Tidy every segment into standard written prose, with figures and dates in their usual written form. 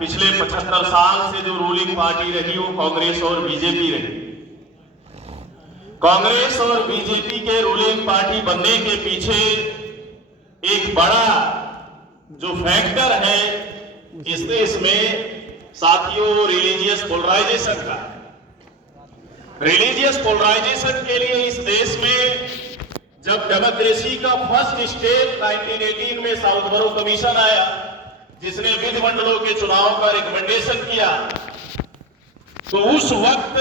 पिछले 75 साल से जो रूलिंग पार्टी रही वो कांग्रेस और बीजेपी रही। कांग्रेस और बीजेपी के रूलिंग पार्टी बनने के पीछे एक बड़ा जो फैक्टर है इस देश में साथियों, रिलीजियस पोलराइजेशन का। रिलीजियस पोलराइजेशन के लिए इस देश में जब डेमोक्रेसी का फर्स्ट स्टेप 1918 में साउथ बरो कमीशन आया, जिसने विधिमंडलों के चुनाव का रिकमेंडेशन किया, तो उस वक्त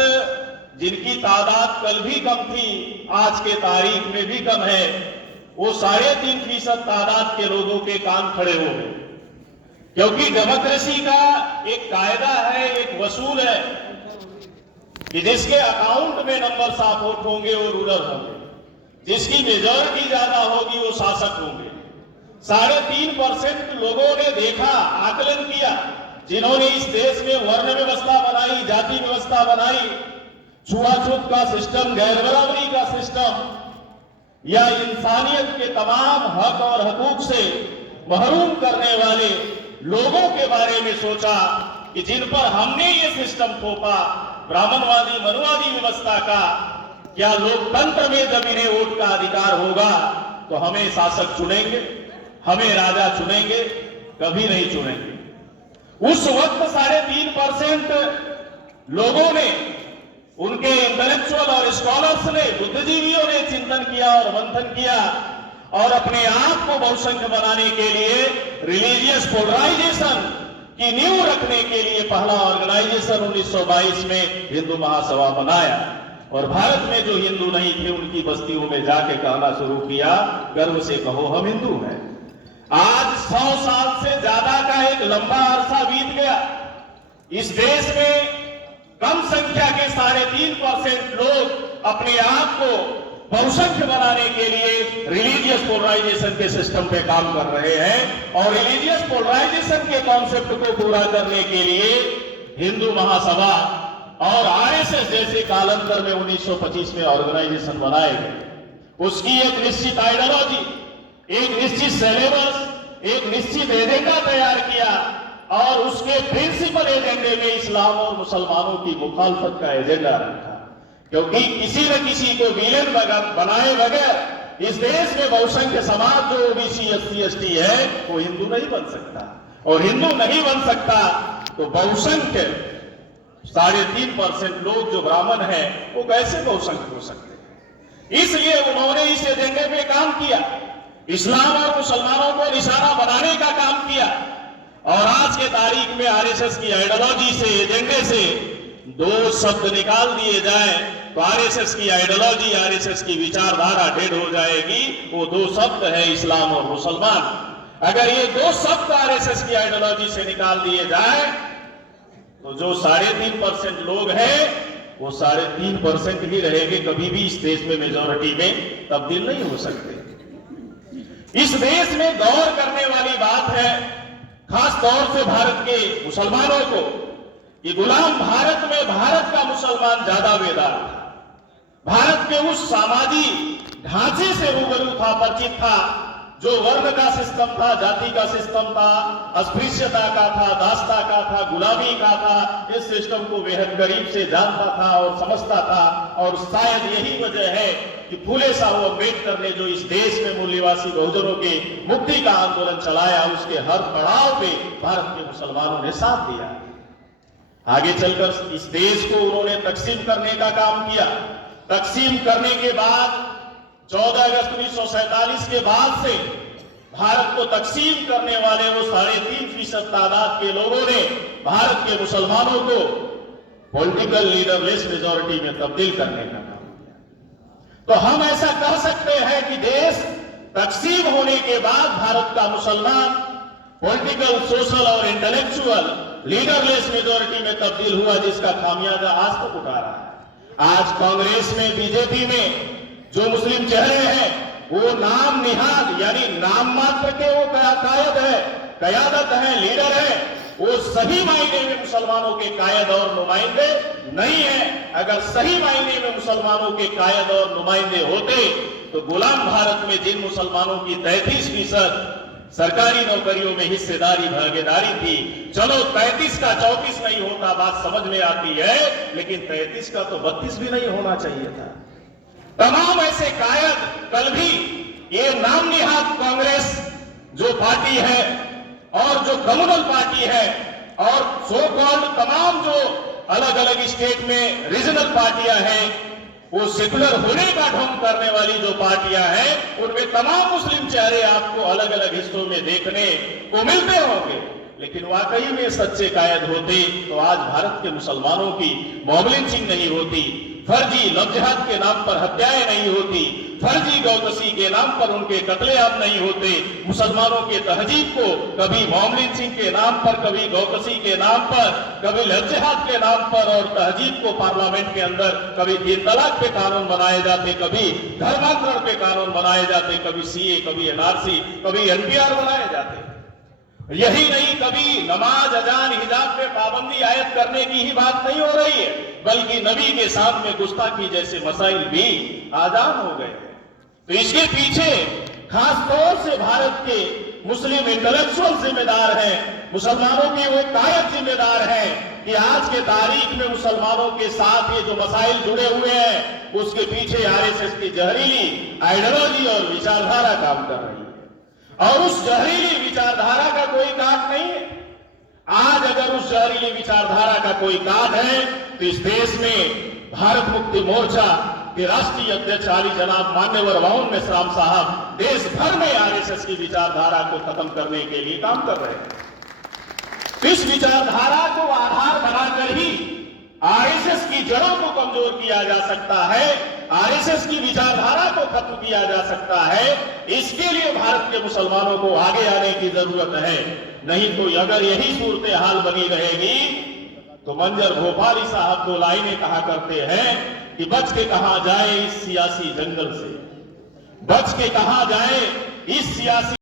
जिनकी तादाद कल भी कम थी, आज के तारीख में भी कम है, वो 3.5% तादाद के लोगों के कान खड़े हो गए। क्योंकि डेमोक्रेसी का एक कायदा है, एक वसूल है कि जिसके अकाउंट में नंबर साफ होंगे वो रूलर होंगे, जिसकी मेजॉरिटी ज्यादा होगी वो शासक होंगे। 3.5% लोगों ने देखा, आकलन किया, जिन्होंने इस देश में वर्ण व्यवस्था बनाई, जाति व्यवस्था बनाई, छुआछूत का सिस्टम, गैर बराबरी का सिस्टम या इंसानियत के तमाम हक और हकूक से महरूम करने वाले लोगों के बारे में सोचा कि जिन पर हमने ये सिस्टम थोपा, ब्राह्मणवादी मनुवादी व्यवस्था का, क्या लोकतंत्र में जब इन्हें वोट का अधिकार होगा तो हमें शासक चुनेंगे, हमें राजा चुनेंगे? कभी नहीं चुनेंगे। उस वक्त 3.5% लोगों ने, उनके इंटेलेक्चुअल और स्कॉलर्स ने, बुद्धिजीवियों ने चिंतन किया और मंथन किया और अपने आप को बहुसंख्य बनाने के लिए रिलीजियस पोलराइजेशन की नींव रखने के लिए पहला ऑर्गेनाइजेशन 1922 में हिंदू महासभा बनाया। और भारत में जो हिंदू नहीं थे उनकी बस्तियों में जाके कहना शुरू किया, गर्व से कहो हम हिंदू हैं। आज 100 साल से ज्यादा का एक लंबा अरसा बीत गया। इस देश में कम संख्या के 3.5% लोग अपने आप को बहुसंख्य बनाने के लिए रिलीजियस पोलराइजेशन के सिस्टम पे काम कर रहे हैं। और रिलीजियस पोलराइजेशन के कॉन्सेप्ट को पूरा करने के लिए हिंदू महासभा और आरएसएस जैसे कालांतर में 1925 में ऑर्गेनाइजेशन बनाए गए। उसकी एक निश्चित आइडियोलॉजी, एक निश्चित सिलेबस, एक निश्चित एजेंडा तैयार किया और उसके प्रिंसिपल एजेंडे में इस्लाम और मुसलमानों की मुखालफत का एजेंडा रखा। क्योंकि किसी न किसी को विलेन बनाए बगैर इस देश में बहुसंख्य समाज जो ओबीसी एससी एसटी है वो हिंदू नहीं बन सकता, और हिंदू नहीं बन सकता तो बहुसंख्य 3.5% लोग जो ब्राह्मण हैं वो कैसे बहुसंख्य हो सकते हैं? इसलिए उन्होंने इस एजेंडे पे काम किया, इस्लाम और मुसलमानों को निशाना बनाने का काम किया। और आज के तारीख में आरएसएस की आइडियोलॉजी से, एजेंडे से 2 शब्द निकाल दिए जाए तो आरएसएस की आइडियोलॉजी, आरएसएस की विचारधारा डेड हो जाएगी। वो 2 शब्द है इस्लाम और मुसलमान। अगर ये 2 शब्द आरएसएस की आइडियोलॉजी से निकाल दिए जाए तो जो 3.5% लोग हैं वो 3.5% ही रहेंगे, कभी भी इस देश में मेजॉरिटी में तब्दील नहीं हो सकते। इस देश में गौर करने वाली बात है, खास तौर से भारत के मुसलमानों को, कि गुलाम भारत में भारत का मुसलमान ज्यादा बेदार था। भारत के उस सामाजिक ढांचे से रूबरू था, परिचित था, जो वर्ण का सिस्टम था, जाति का सिस्टम था, अस्पृश्यता का था, दासता का था, गुलामी का था। इस सिस्टम को बेहद करीब से जानता था और समझता था। और शायद यही वजह है कि फूले साहब अम्बेडकर ने जो इस देश में मूल्यवासी बहुजनों के मुक्ति का आंदोलन चलाया, उसके हर पड़ाव पे भारत के मुसलमानों ने साथ दिया। आगे चलकर इस देश को उन्होंने तकसीम करने का काम किया। तकसीम करने के बाद 14 अगस्त 1947 के बाद से भारत को तकसीम करने वाले वो 3.5% तादाद के लोगों ने भारत के मुसलमानों को पॉलिटिकल लीडरलेस मेजॉरिटी में तब्दील करने का काम किया। तो हम ऐसा कह सकते हैं कि देश तकसीम होने के बाद भारत का मुसलमान पॉलिटिकल, सोशल और इंटेलेक्चुअल लीडरलेस मेजॉरिटी में तब्दील हुआ, जिसका खामियाजा आज तक उठा रहा है। आज कांग्रेस में, बीजेपी में जो मुस्लिम चेहरे हैं वो नाम निहाद यानी नाम मात्र के वो कायद है, कयादत है, लीडर है, वो सही मायने में मुसलमानों के कायद और नुमाइंदे नहीं है। अगर सही मायने में मुसलमानों के कायद और नुमाइंदे होते तो गुलाम भारत में जिन मुसलमानों की 33% सरकारी नौकरियों में हिस्सेदारी भागीदारी थी। चलो 33 का 34 नहीं होता, बात समझ में आती है, लेकिन 33 का तो 32 भी नहीं होना चाहिए था। तमाम ऐसे कायद, कल भी ये नाम निहाद कांग्रेस जो पार्टी है और जो कम्युनल पार्टी है और सो कॉल्ड तमाम जो अलग अलग स्टेट में रीजनल पार्टियां हैं, वो सेकुलर होने का ढोंग करने वाली जो पार्टियां हैं, उनमें तमाम मुस्लिम चेहरे आपको अलग अलग हिस्सों में देखने को मिलते होंगे। लेकिन वाकई में सच्चे कायद होते तो आज भारत के मुसलमानों की मॉब लिंचिंग नहीं होती, फर्जी लव जिहाद के नाम पर हत्याएं नहीं होती, फर्जी गौकसी के नाम पर उनके कत्लेआम नहीं होते, मुसलमानों के तहजीब को कभी मॉब लिंचिंग के नाम पर, कभी गौकसी के नाम पर, कभी लव जिहाद के नाम पर और तहजीब को पार्लियामेंट के अंदर कभी 3 तलाक पे कानून बनाए जाते, कभी धर्मांतरण पे कानून बनाए जाते, कभी सीए, कभी एनआरसी, कभी एनपीआर बनाए जाते। यही नहीं, कभी नमाज, अजान, हिजाब पे पाबंदी आयत करने की ही बात नहीं हो रही है, बल्कि नबी के साथ में गुस्ताखी जैसे मसाइल भी आजाद हो गए। तो इसके पीछे खास तौर से भारत के मुस्लिम इंटेलेक्चुअल जिम्मेदार हैं, मुसलमानों के वो कायद जिम्मेदार हैं कि आज के तारीख में मुसलमानों के साथ ये जो मसाइल जुड़े हुए हैं, उसके पीछे आरएसएस की जहरीली आइडियोलॉजी और विचारधारा काम कर रही है। और उस जहरीली विचारधारा का कोई काट नहीं है। आज अगर उस जहरीली विचारधारा का कोई काट है तो इस देश में भारत मुक्ति मोर्चा के राष्ट्रीय अध्यक्ष आली जनाब मान्यवर मोहन मेश्राम साहब देश भर में आरएसएस की विचारधारा को खत्म करने के लिए काम कर रहे हैं। इस विचारधारा को आधार बनाकर ही आरएसएस की जड़ों को कमजोर किया जा सकता है, आरएसएस की विचारधारा को खत्म किया जा सकता है। इसके लिए भारत के मुसलमानों को आगे आने की जरूरत है। नहीं तो अगर यही सूरत हाल बनी रहेगी तो मंजर भोपाली साहब 2 लाइनें कहा करते हैं कि बच के कहां जाए इस सियासी जंगल से, बच के कहां जाए इस सियासी